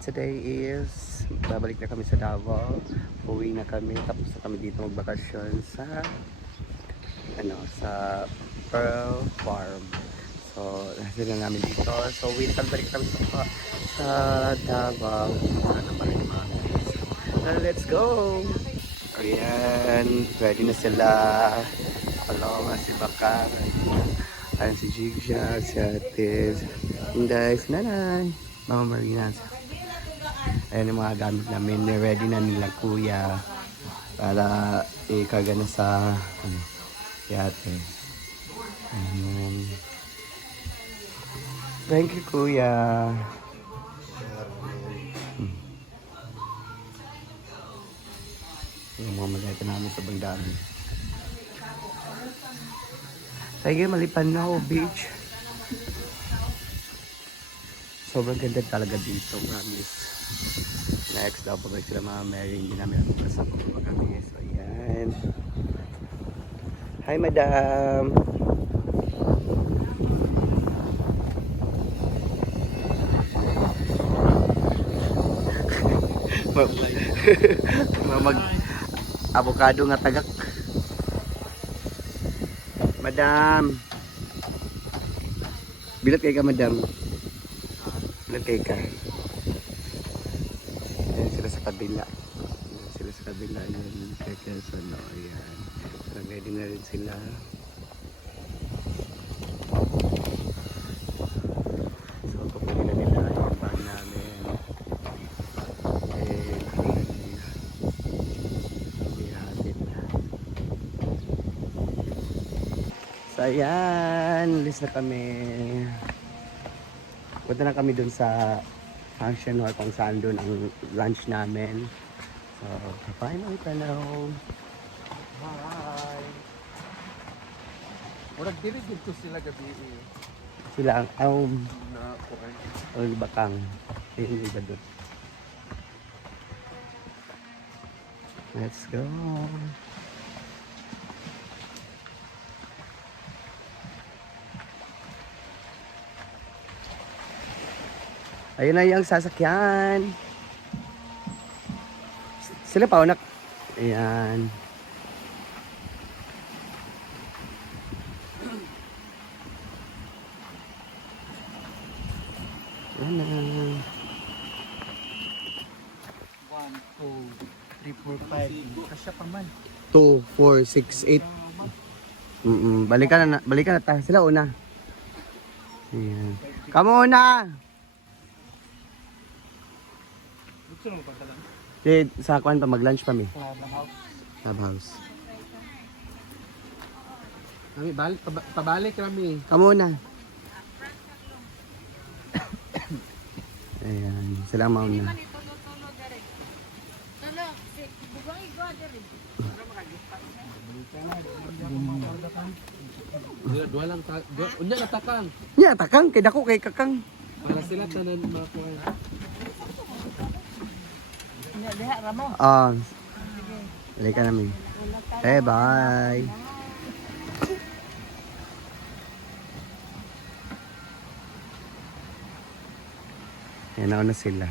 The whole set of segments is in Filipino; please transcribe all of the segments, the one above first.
today is babalik na kami sa Davao. Uwi na kami, tapos na kami dito magbakasyon sa sa Pearl Farm. So, lahat na namin dito. So, uwi na kami, balik kami sa Davao. Sana pa rin mga guys. So, let's go! Ayan, ready na sila. Hello, si Bakar. Ayan si Jigsha, si Atis. Inday, si Nanay. Mama Marina. Ayan yung mga gamit namin. Ready na nila kuya para ikarga na sa yate. Ayan. Thank you kuya. Yung mga maleta namin sa Bandaan. Sige, Malipanaw Beach. Sobrang ganda talaga dito, promise. Next, daw pabalik sila mga Mary. Hindi namin ako kasama kami. So, ayan. Hi, madam. Mag avocado nga tagak. Madam. Bilat kay ka, madam. Bilat kay ka. Ayan sila sa kabila. Ayan sila sa kabila. Ayan so, no, ayan. So, ready na rin sila. So, kapag na nila yung bag namin. So ayan, list na kami. Punta na kami dun sa function hall kung saan dun ang lunch namin. So, bye mga tanaw. Hi. Murag dili dito sila gabi. Sila ang Na kuan. bakang. Yung iba dun. Let's go. Ayun na yung sasakyan. Sila pa unak. Ayan. Ayan na. 1, 2, 3, 4, 5. Kasya pa man. 2, 4, 6, 8. Balikan na ta. Sila una. Ayan. Kamu una. Sa kuan pa mag-lunch pa mi. Clubhouse. Kami balik pabalik kami. Kamu na. Ayan, sila mauna. Dua lang unya natakang. Nya takang kay dako kay kakang. Para sila tanan mga kuan. Diha ramo. Balik ka namin. Hey, bye. Yan na sila.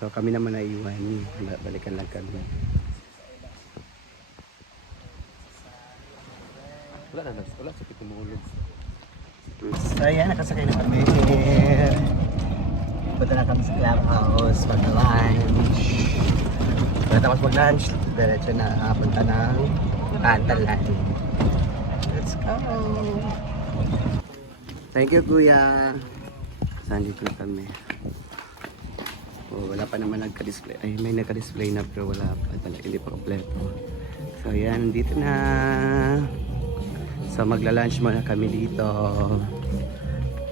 So kami naman na iwan. Balikan lang kami. Wala sa pitumulog. So ayan, nakasakay na kami. Punta na kami sa clubhouse, mag-lunch. Pagkatapos mag-lunch, diretso na punta ng Pantalan. Let's go! Thank you, kuya. Sandito na kami. Oh, wala pa naman nagka-display. Ay, may nagka-display na pero wala pa talaga. Hindi pa kompleto. So, ayan. Dito na. So, magla-lunch muna kami dito.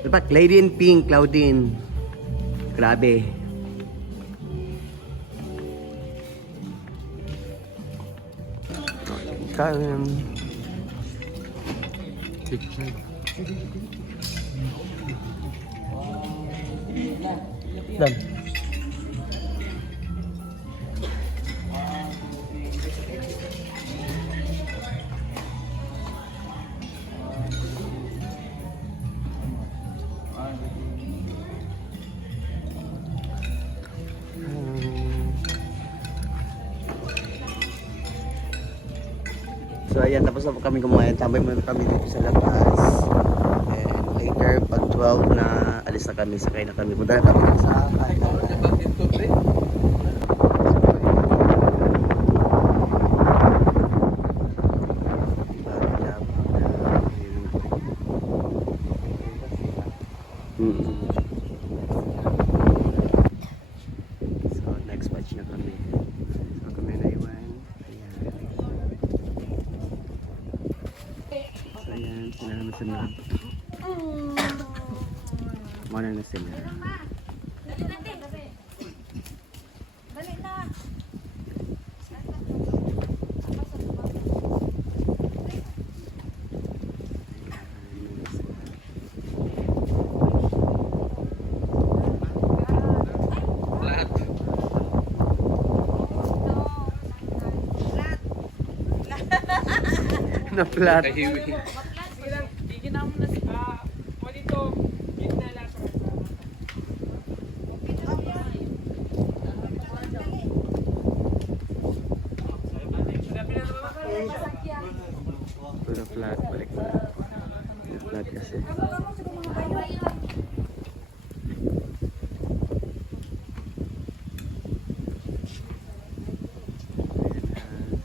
Diba? Lady in Pink, Claudine. Grabe. Picture. Dan. So ayan, tapos na po kami kumain. Tambay muna kami dito sa labas. And later, pag 12 na, alis na kami, sakay na kami. Punta na kami sa So next batch na kami. So kami na iwan. Ayan. So ayan, sinama sa mga. Mana na sila. Na flat. Ito na flat, balik na. Na flat kasi.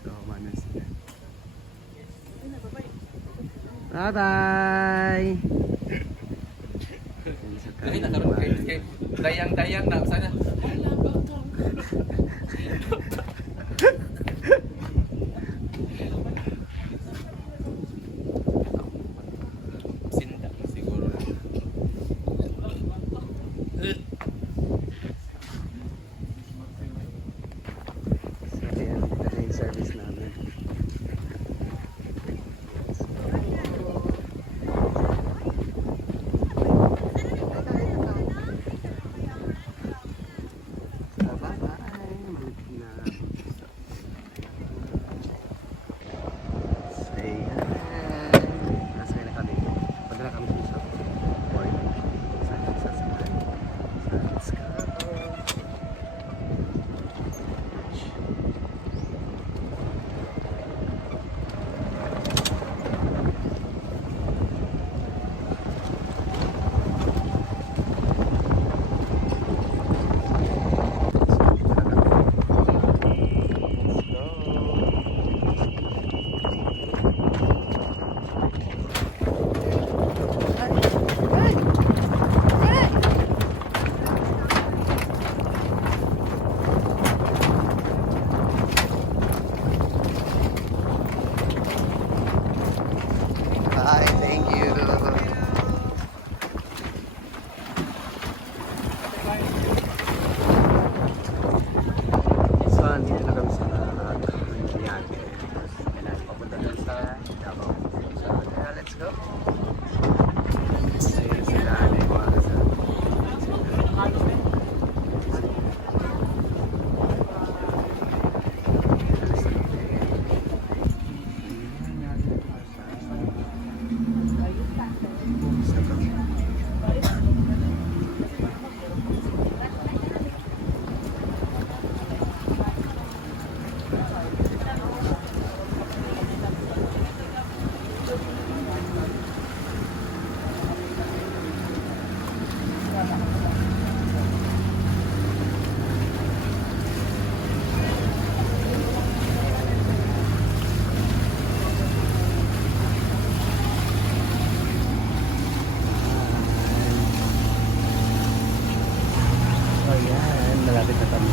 So, mana sila. Bye-bye! Dayang-dayang na sana. Sinda siguro. So, ayan, ito na yung service namin. So, bye-bye! Balik na. So, ayan. Nasakay na kami. Punta na kami sa board. Saan yung sasakay? So, let's go. Bye, thank you. So, andito na kami sa Yate. Kailangan papunta na sa Davao. So, yeah, let's go. Ayun sila, ano yung mga kasama. So, yan. Malapit na kami.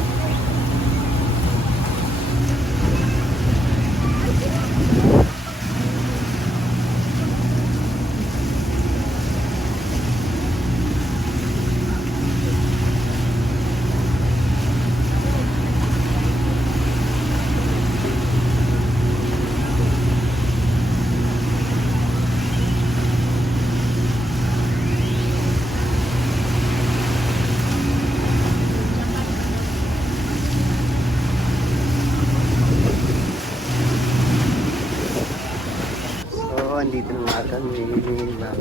So, andito na nga kami. Bakit na?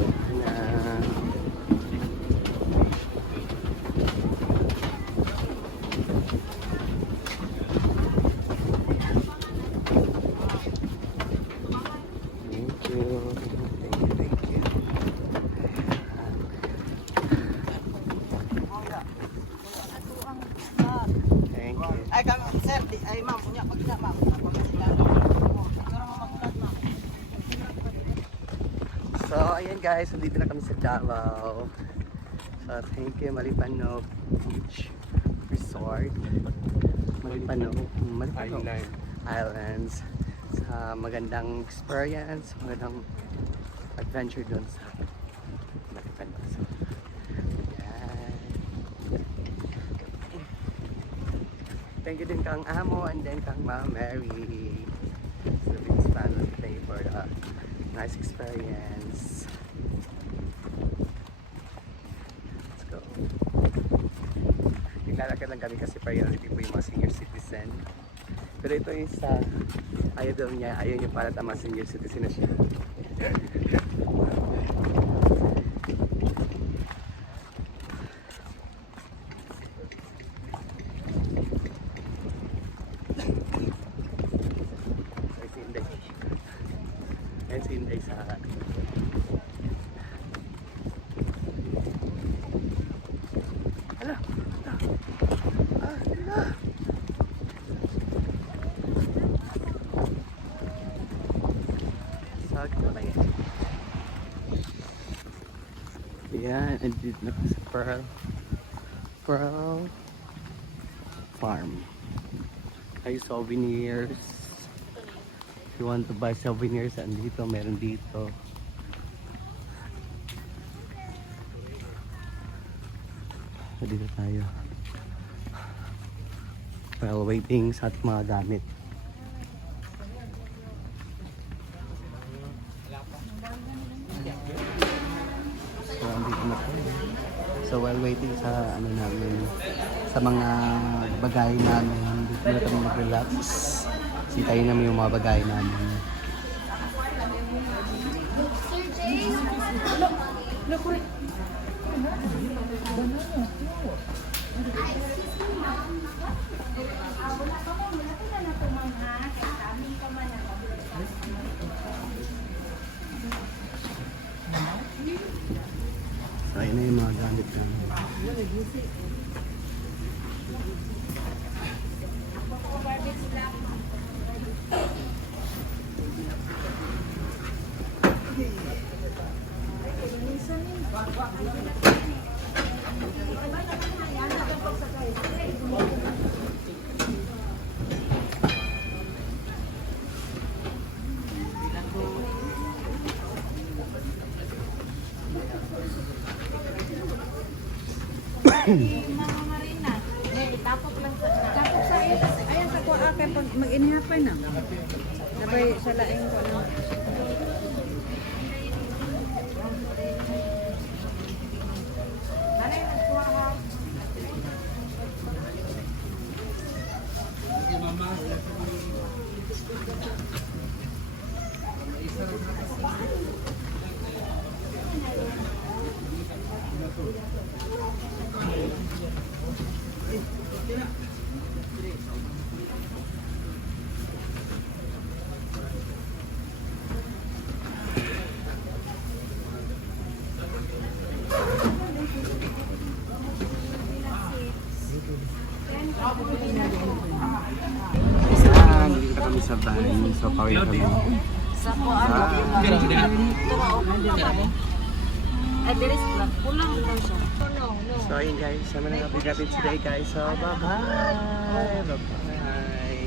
sir, ay ma'am, unya pag na ma'am. Napakasilala. Siguro mo magulat ma'am. So, ayan guys, nandito na kami sa Davao. So, thank you Malipano Beach Resort. Malipano Islands. Sa magandang experience, magandang adventure doon sa Malipano. So, ayan. Thank you din kang Amo and then kang Ma'am Mary. So, this family thank you for the nice experience. Let's go. Naglalakad lang kami kasi priority po yung mga senior citizen. Pero ito yung sa ayaw daw niya, ayaw niya para tama senior citizen na siya. Ay, si Inday. Ayan si Inday sa Hala! Hala! Sakit mo na yan. Yan, andito na pa sa Pearl Farm. Ay, souvenirs. If you want to buy souvenirs, andito, meron dito. So, dito tayo. While waiting sa ating mga gamit. So, andito na po. So, while waiting sa ano namin, sa mga bagay namin, dito na kami mag-relax. Sintayin namin yung mga bagay namin. So, ayun na yung mga gamit namin. Tapos sa ayan sa kuha kay pag mag-inihapay na. Nabay sa laing ko na. Dito kami sa van. So, pauwi na kami. Sa kuha. Ay, there is pulang lang siya. No. So, ayun guys. Sama na natin today guys. So, bye-bye. Bye-bye.